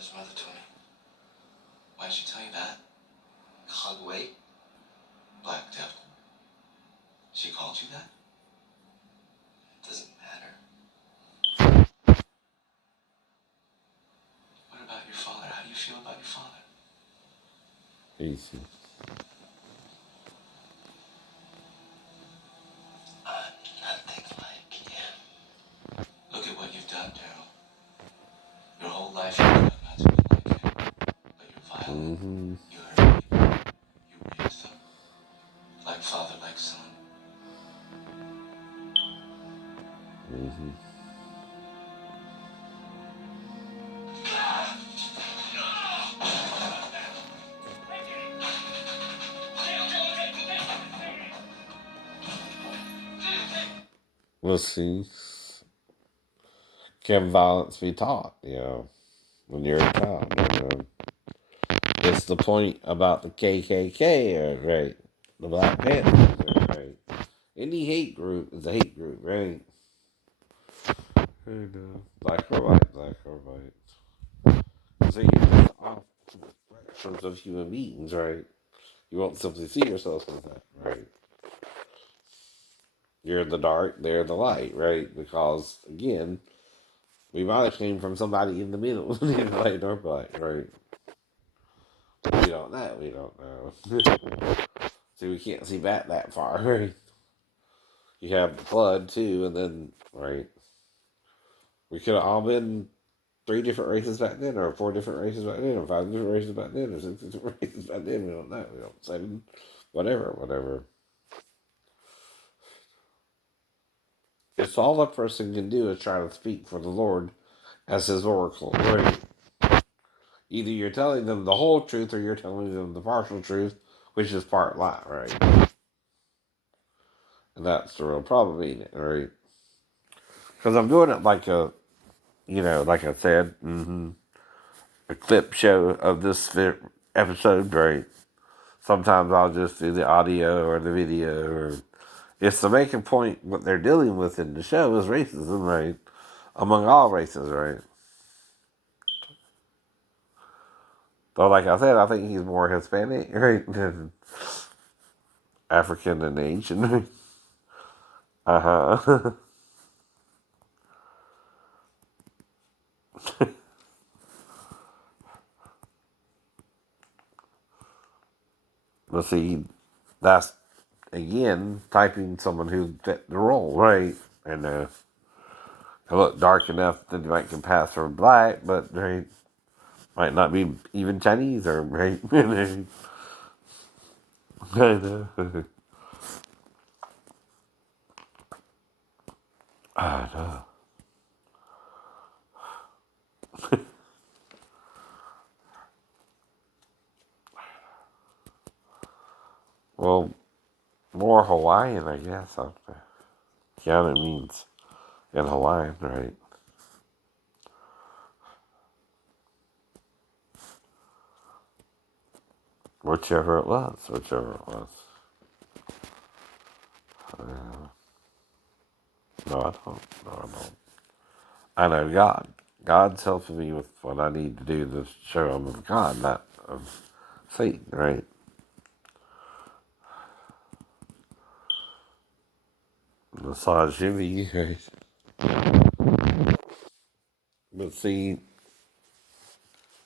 father's mother, Tony? Why'd she tell you that? Hug away? Black devil. She called you that? Doesn't matter. What about your father? How do you feel about your father? Easy. I'm nothing like him. Look at what you've done, Daryl. Your whole life you tried not to be like him. But you're violent. You hurt people. You raise them. Like father, like son. We'll see. Can violence be taught, when you're a child? It's the point about the KKK, right? The Black Panthers, right? Any hate group is a hate group, right? Black or white, black or white. So you're just off spectrums of human beings, right? You won't simply see yourself as that, right? You're the dark, they're the light, right? Because, again, we might have came from somebody in the middle, neither light nor black, right? We don't know. See, we can't see back that far, right? You have the flood, too, and then, right? We could have all been 3 different races back then, or 4 different races back then, or 5 different races back then, or 6 different races back then. We don't know. 7, whatever. It's all a person can do is try to speak for the Lord as his oracle, right? Either you're telling them the whole truth, or you're telling them the partial truth, which is part lie, right? And that's the real problem, ain't it, right? Because I'm doing it like like I said, a clip show of this episode, right? Sometimes I'll just do the audio or the video, or it's to make a point. What they're dealing with in the show is racism, right? Among all races, right? Though, like I said, I think he's more Hispanic, right, than African and Asian. Uh-huh. But see, that's, again, typing someone who fit the role, right? And look dark enough that they might can pass for black, but right, might not be even Chinese, or right. I know. I know. Well, more Hawaiian, I guess. Kiana means in Hawaiian, right? Whichever it was. No, I don't. No, I don't. I know God. God's helping me with what I need to do to show him of God, not of Satan, right? Misogyny, right? But see,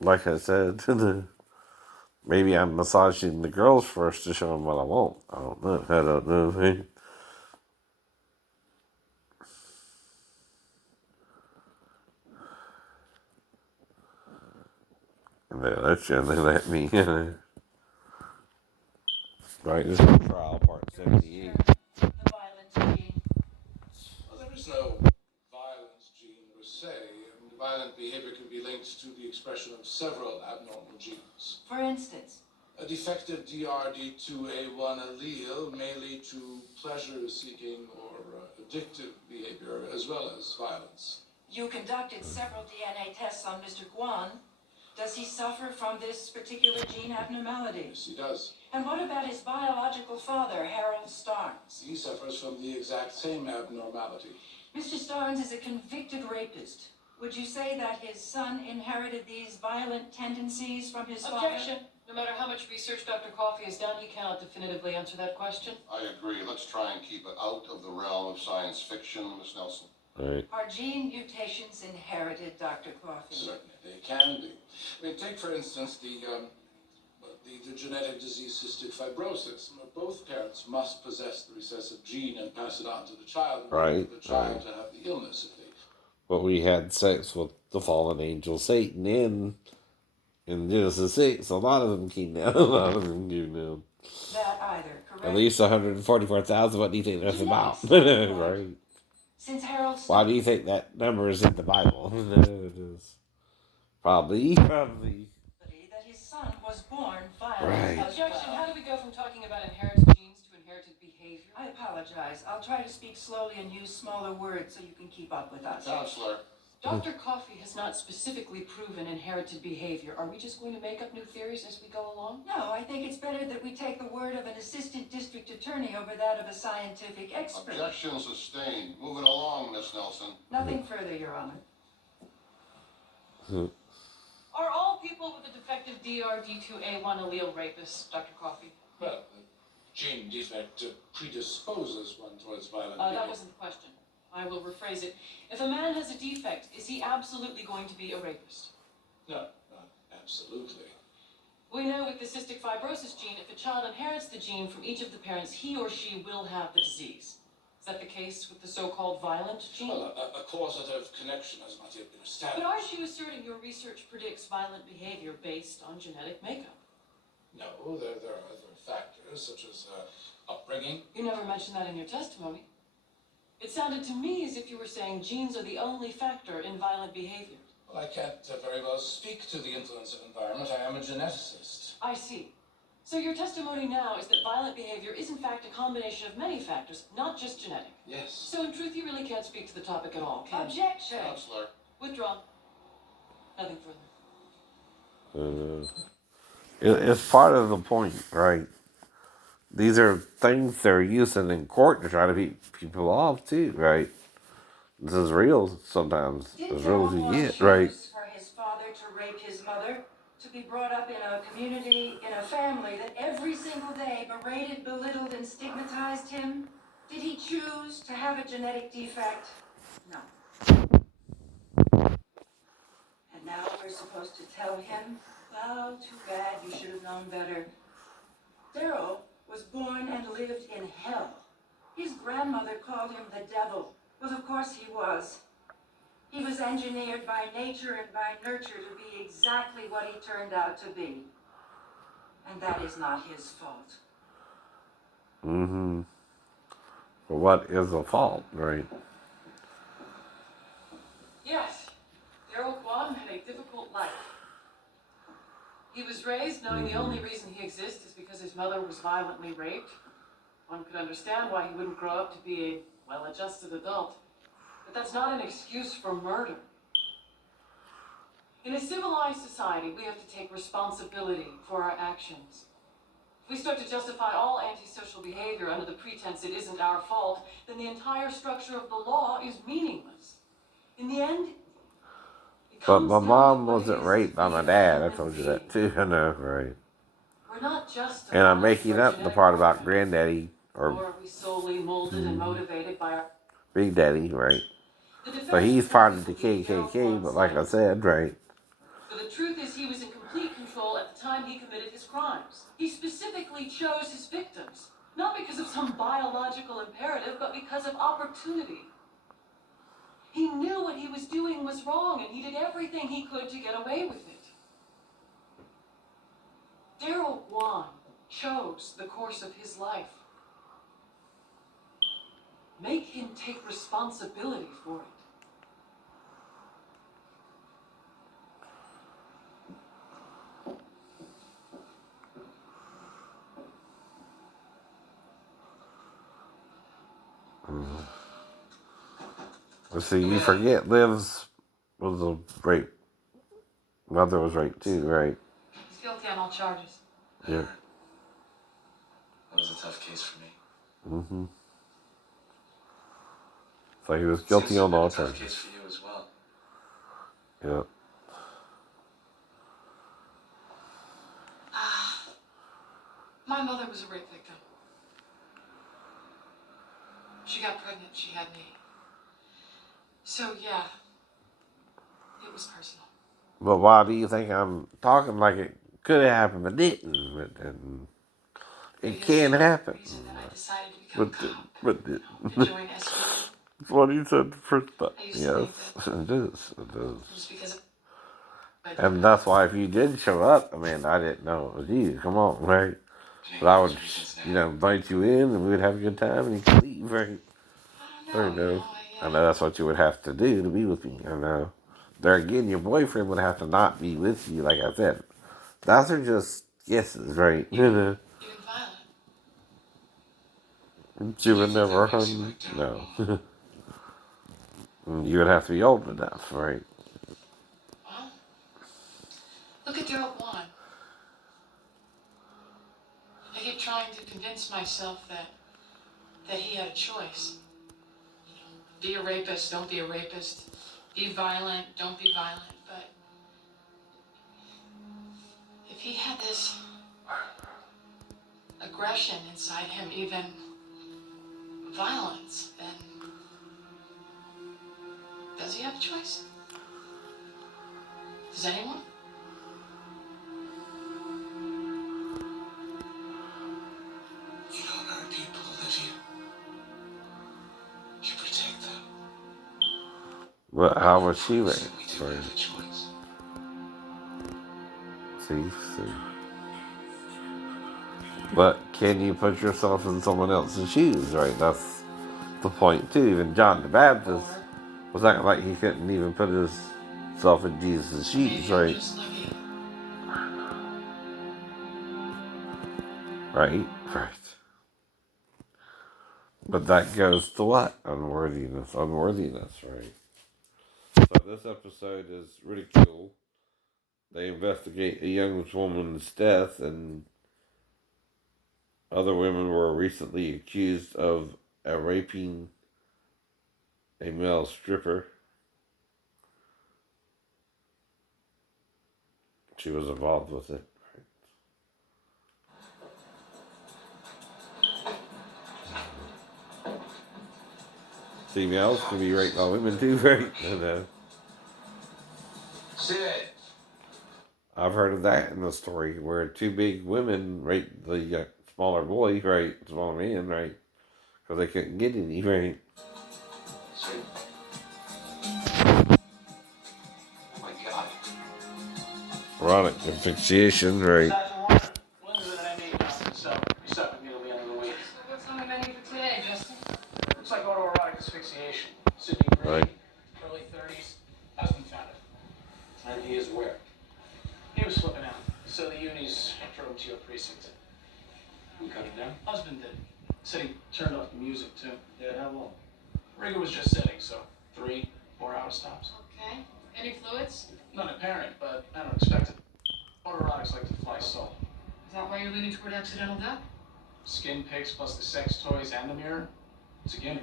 like I said, maybe I'm massaging the girls first to show them what I want. I don't know. I don't know. Right? And that's when they let me, right, this is trial part 78. The violence gene. Well, there is no violence gene per se. Violent behavior can be linked to the expression of several abnormal genes. For instance, A defective DRD2A1 allele may lead to pleasure-seeking or addictive behavior, as well as violence. you conducted several DNA tests on Mr. Guan. Does he suffer from this particular gene abnormality? Yes, he does. And what about his biological father, Harold Starnes? He suffers from the exact same abnormality. Mr. Starnes is a convicted rapist. Would you say that his son inherited these violent tendencies from his father? Objection. No matter how much research Dr. Coffey has done, he cannot definitively answer that question. I agree. Let's try and keep it out of the realm of science fiction, Miss Nelson. All right. Are gene mutations inherited, Dr. Coffey? Certainly, they can be. I mean, take for instance the genetic disease cystic fibrosis. Both parents must possess the recessive gene and pass it on to the child. Right, For the child right. to have the illness if they. But we had sex with the fallen angel Satan in Genesis 6. A lot of them came down. A lot of them came down. That either, correct? At least 144,000. What do you think that's about? Yes. Right. Since Harold Why do you think that number is in the Bible? It is. Probably. that his son was born violent. Right. Objection. How do we go from talking about inherited genes to inherited behavior? I apologize. I'll try to speak slowly and use smaller words so you can keep up with us. Counselor, Dr. Coffey has not specifically proven inherited behavior. Are we just going to make up new theories as we go along? No, I think it's better that we take the word of an assistant district attorney over that of a scientific expert. objection sustained. Moving along, Miss Nelson. Nothing further, Your Honor. Are all people with a defective DRD2A1 allele rapists, Dr. Coffey? Well, the gene defect predisposes one towards violent That behavior. wasn't the question. I will rephrase it. If a man has a defect, is he absolutely going to be a rapist? No, not absolutely. We know with the cystic fibrosis gene, if a child inherits the gene from each of the parents, he or she will have the disease. Is that the case with the so-called violent gene? Well, a causative connection has not yet been established. But aren't you asserting your research predicts violent behavior based on genetic makeup? No, there are other factors such as upbringing. You never mentioned that in your testimony. It sounded to me as if you were saying genes are the only factor in violent behavior. Well, I can't very well speak to the influence of environment. I am a geneticist. I see. So your testimony now is that violent behavior is in fact a combination of many factors, not just genetic. Yes. So in truth, you really can't speak to the topic at all, can you? Objection. Counselor, Withdraw. Nothing further. It's part of the point, right? These are things they're using in court to try to keep people off too, right? This is real sometimes, Did as real as Harold you want get, right? for his father to rape his mother, to be brought up in a community, in a family that every single day berated, belittled, and stigmatized him? Did he choose to have a genetic defect? No. And now we're supposed to tell him, well, too bad, you should have known better. Daryl was born and lived in hell. His grandmother called him the devil. Well, of course he was. He was engineered by nature and by nurture to be exactly what he turned out to be. And that is not his fault. Mm-hmm. But what is the fault, right? Yes, Daryl Guam had a difficult life. He was raised knowing the only reason he exists is because his mother was violently raped. One could understand why he wouldn't grow up to be a well-adjusted adult. But that's not an excuse for murder. In a civilized society, we have to take responsibility for our actions. If we start to justify all antisocial behavior under the pretense it isn't our fault, then the entire structure of the law is meaningless. In the end, it But comes my down to mom what it wasn't is raped by to my be dad. I human told you being. that too. I know, right? We're not just And I'm alive making for up the genetic part about property. granddaddy Or or are we solely molded and motivated by our... big daddy, right? The So defense he's is part of the obviously Daryl KKK, Guam's but like I side. said, right? But the truth is he was in complete control at the time he committed his crimes. He specifically chose his victims, not because of some biological imperative, but because of opportunity. He knew what he was doing was wrong, and he did everything he could to get away with it. Daryl Guam chose the course of his life. Make him take responsibility for it. But see, you forget Liv's was a rape. Mother was raped too, right? He's guilty on all charges. Yeah. That was a tough case for me. Mm-hmm. So he was Seems guilty to have on been all a tough charges. case for you as well. Yeah. My mother was a rape victim. She got pregnant, she had me. So, yeah, it was personal. But why do you think I'm talking like it could have happened but didn't? It can happen. The reason that I decided to become a cop, But to join SU, that's what you said the first time. I used to Yes, think that it is. It is. was because of... And that's why if you did show up, I mean, I didn't know it was you. Come on, right? But I would, invite you in and we would have a good time and you could leave, right? I don't know, I know that's what you would have to do to be with me. I know. There again, your boyfriend would have to not be with you, like I said. Those are just guesses, right? Even violent. You would never hurt me. No. You would have to be old enough, right? Well, look at Daryl Bwan. I keep trying to convince myself that he had a choice. Be a rapist, don't be a rapist. Be violent, don't be violent. But if he had this aggression inside him, even violence, then does he have a choice? Does anyone? You don't hurt people, Olivia. You protect them. Well, how was she raised? We do have a choice. See. But can you put yourself in someone else's shoes, right? That's the point, too. Even John the Baptist was acting like he couldn't even put himself in Jesus' shoes, right? Just lucky. Right. But that goes to what? Unworthiness, right? So this episode is ridicule. They investigate a young woman's death, and other women were recently accused of raping a male stripper. She was involved with it. Females can be raped by women too, right? Sid! I've heard of that in the story where two big women raped the smaller boy, right? Smaller man, right? Because they couldn't get any, right? Sid? Oh my god. Erotic asphyxiation, right? When is it I need nothing, so you stuck with me till the end of the week. So what's on the menu for today, Justin? Looks like autoerotic asphyxiation. Sydney Gray, Right. early 30s. Husband found it. And he is where? He was flipping out. So the unis drove him to your precinct. Who cut him down? Husband did. Said he turned off the music too. Yeah, how long? Rigger was just sitting, so 3-4 hour stops. Okay. Any fluids? None apparent, but I don't expect it. Autoerotics like to fly solo. Is that why you're leaning toward accidental death? Skin pics plus the sex toys and the mirror. It's a gimme.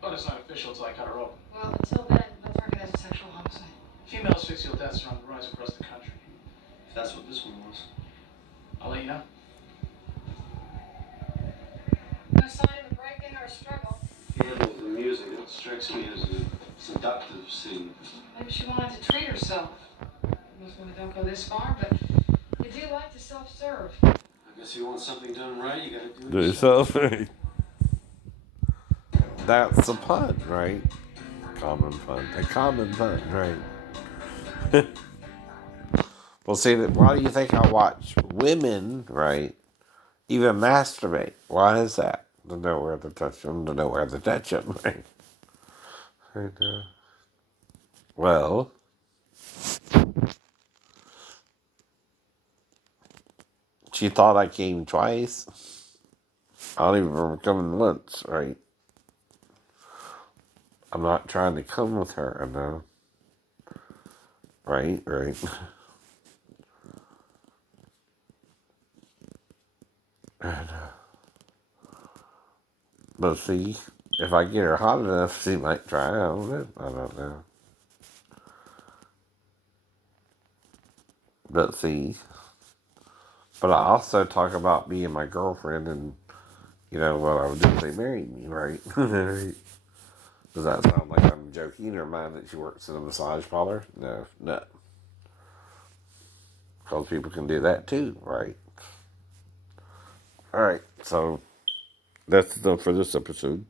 But it's not official till I cut her open. Well, until then, they'll target as a sexual homicide. Female asphyxial deaths are on the rise across the country. If that's what this one was. I'll let you know. No sign of a break-in or a struggle. Handles the music. It strikes me as a seductive scene. Maybe she wanted to treat herself. Most women don't go this far, but they do like to self-serve. I guess if you want something done right, you gotta do it Do yourself, right? That's a pun, right? Common pun. A common pun, right? Well, see, why do you think I watch women, right, even masturbate? Why is that? To know where to touch them, right? And, well, she thought I came twice. I don't even remember coming once, right? I'm not trying to come with her, I know. Right. But see, if I get her hot enough, she might try. I don't know. But see, but I also talk about me and my girlfriend, and what I would do if they married me, right? Right. Does that sound like I'm joking or mind that she works in a massage parlor? No, no. Because people can do that too, right? All right, so that's done for this episode.